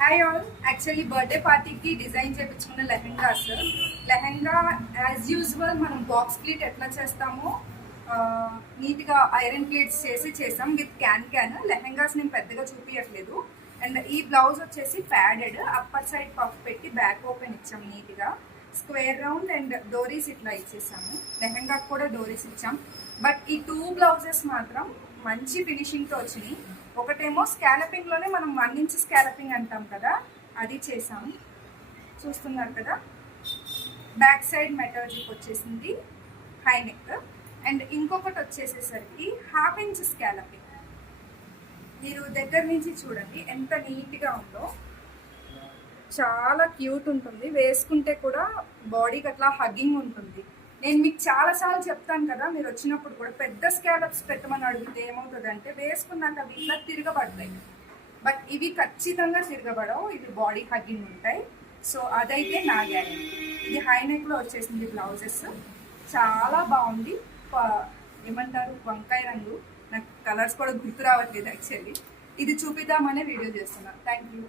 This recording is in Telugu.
హాయ్ ఆల్, యాక్చువల్లీ బర్త్డే పార్టీకి డిజైన్ చేయించుకున్న లెహెంగాస్. లెహెంగా యాజ్ యూజువల్ మనం బాక్స్ ప్లీట్ ఎట్లా చేస్తామో నీట్గా ఐరన్ ప్లీట్స్ చేసాం విత్ క్యాన్. లెహెంగాస్ నేను పెద్దగా చూపించట్లేదు. అండ్ ఈ బ్లౌజ్ వచ్చేసి ప్యాడెడ్, అప్పర్ సైడ్ పఫ్ పెట్టి బ్యాక్ ఓపెన్ ఇచ్చాం నీట్గా. స్క్వేర్ రౌండ్ అండ్ డోరీస్ ఇట్లా ఇచ్చేసాము. లెహెంగాకి కూడా డోరీస్ ఇచ్చాం. బట్ ఈ 2 బ్లౌజెస్ మాత్రం మంచి ఫినిషింగ్తో వచ్చినాయి. ఒకటేమో స్కాలపింగ్లోనే మనం 1 ఇంచ్ స్కాలపింగ్ అంటాం కదా, అది చేసాము. చూస్తున్నారు కదా, బ్యాక్ సైడ్ మెటర్జిక్ వచ్చేసింది, హై నెక్. అండ్ ఇంకొకటి వచ్చేసేసరికి 1/2 ఇంచ్ స్కాలపింగ్. మీరు దగ్గర నుంచి చూడండి ఎంత నీట్గా ఉందో. చాలా క్యూట్ ఉంటుంది, వేసుకుంటే కూడా బాడీకి అట్లా హగ్గింగ్ ఉంటుంది. నేను మీకు చాలాసార్లు చెప్తాను కదా, మీరు వచ్చినప్పుడు కూడా పెద్ద స్కాలప్స్ పెట్టమని అడిగితే ఏమవుతుందంటే వేసుకున్నాక అవి ఇట్లా తిరగబడతాయి. బట్ ఇవి ఖచ్చితంగా తిరగబడవు, ఇవి బాడీ హగ్గింగ్ ఉంటాయి. సో అదైతే నా గ్యారెంటీ. ఇది హై నెక్లో వచ్చేసింది బ్లౌజెస్, చాలా బాగుంది. ఏమంటారు, వంకాయ రంగు. నాకు కలర్స్ కూడా గుర్తు రావట్లేదు యాక్చువల్లీ. ఇది చూపిద్దామనే వీడియో చేస్తున్నాను. Thank you.